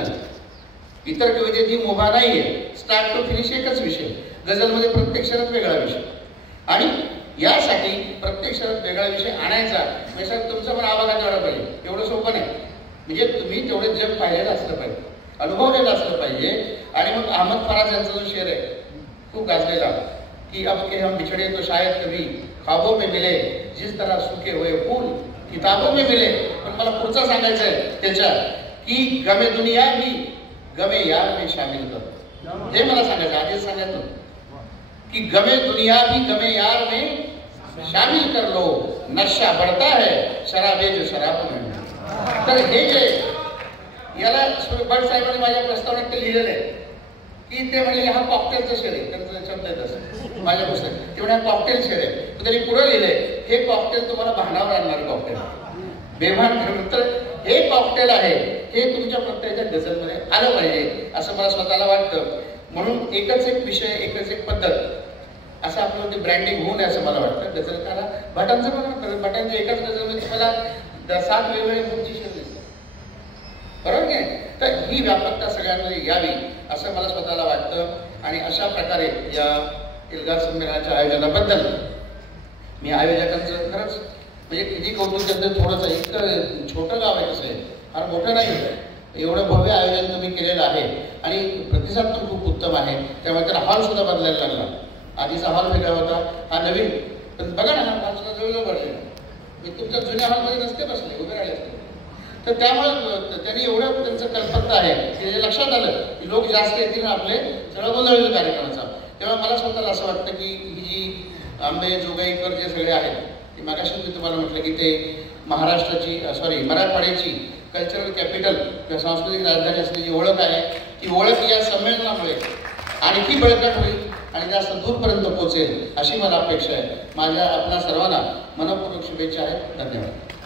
इतर कवितेत ही मुभा नाहीये, स्टार्ट टू फिनिश एकच विषय, गझलमध्ये प्रत्येक शरत वेगळा विषय आणि यासाठी प्रत्येक शरत वेगळा विषय आणायचा म्हणजे तुमचा पण आवाज तेवढा पाहिजे. एवढं सोपं नाही, म्हणजे तुम्ही तेवढं जग पाहिलेलं असलं पाहिजे, अनुभवलेलं असलं पाहिजे. आणि मग अहमद फराज यांचा जो शेर आहे खूप गाजलेला की अब के हम बिछड़े तो शायद कभी ख्वाबों में मिले, जिस तरह सूखे हुए फूल किताबों में मिले. पण मला पुढचं सांगायचं आहे त्याच्यात की गमे दुनिया भी गमे यार में शामिल कर. हे मला सांगायचं, आधीच सांगायचं कि गमे दुनिया भी गमे यार में शामिल कर लो, नशा बढ़ता है शराबे जो शराब में. तर हे जे याला भट साहेबांनी माझ्या प्रस्तावनेत ते लिहिलेलं आहे की ते म्हणजे हा कॉकटेलचं शेर आहे, त्यांचा शब्द आहे तसं माझ्या पुस्तकात. ते म्हणजे हा कॉकटेल शेर आहे. तर त्यांनी पुढे लिहिलंय हे कॉकटेल तुम्हाला भानावर आणणार कॉकटेल, बेभान ठेवलं. तर हे कॉकटेल आहे, हे तुमच्या प्रत्येकाच्या गझलमध्ये आलं पाहिजे असं मला स्वतःला वाटतं. म्हणून एकच एक विषय, एकच एक पद्धत असं आपलं ब्रँडिंग होऊ नये असं मला वाटतं. गझलकारा भटांचं पण भटांच्या एकाच गझलमध्ये तुम्हाला 7 वेगवेगळे मूळची शेर दिसतात, बरोबर की. तर ही व्यापकता सगळ्यांमध्ये यावी असं मला स्वतःला वाटतं. आणि अशा प्रकारे या एल्गार संमेलनाच्या आयोजनाबद्दल मी आयोजकांचं खरंच म्हणजे किती कौतुक करतं. थोडंसं इतकं छोटं गाव आहे, कसं आहे फार मोठं नाही, एवढं भव्य आयोजन तुम्ही केलेलं आहे आणि प्रतिसाद पण खूप उत्तम आहे. त्यामुळे त्याला हॉल सुद्धा बदलायला लागला. आधीचा हॉल वेगळा होता, हा नवीन. पण बघा ना, हा हॉल सुद्धा जवळ बसलेला. मी तुमच्या जुन्या हॉलमध्ये नसते बसले, उभे राहिले असते. तर त्यामुळे त्यांनी एवढं त्यांचं कल्पकता आहे की त्याच्या लक्षात आलं की लोक जास्त येतील आपले सगळं गोंधळ कार्यक्रमाचा. तेव्हा मला स्वतःला असं वाटतं की ही जी आंबे जोगाईकर जे सगळे आहेत, ते मागाशी मी तुम्हाला म्हटलं की ते महाराष्ट्राची मराठवाड्याची कल्चरल कॅपिटल किंवा सांस्कृतिक राजधानी असलेली ओळख आहे. ती ओळख या संमेलनामुळे आणखी बळकट होईल आणि जास्त दूरपर्यंत पोहोचेल अशी मला अपेक्षा आहे. माझ्या आपल्या सर्वांना मनपूर्वक शुभेच्छा आहेत. धन्यवाद.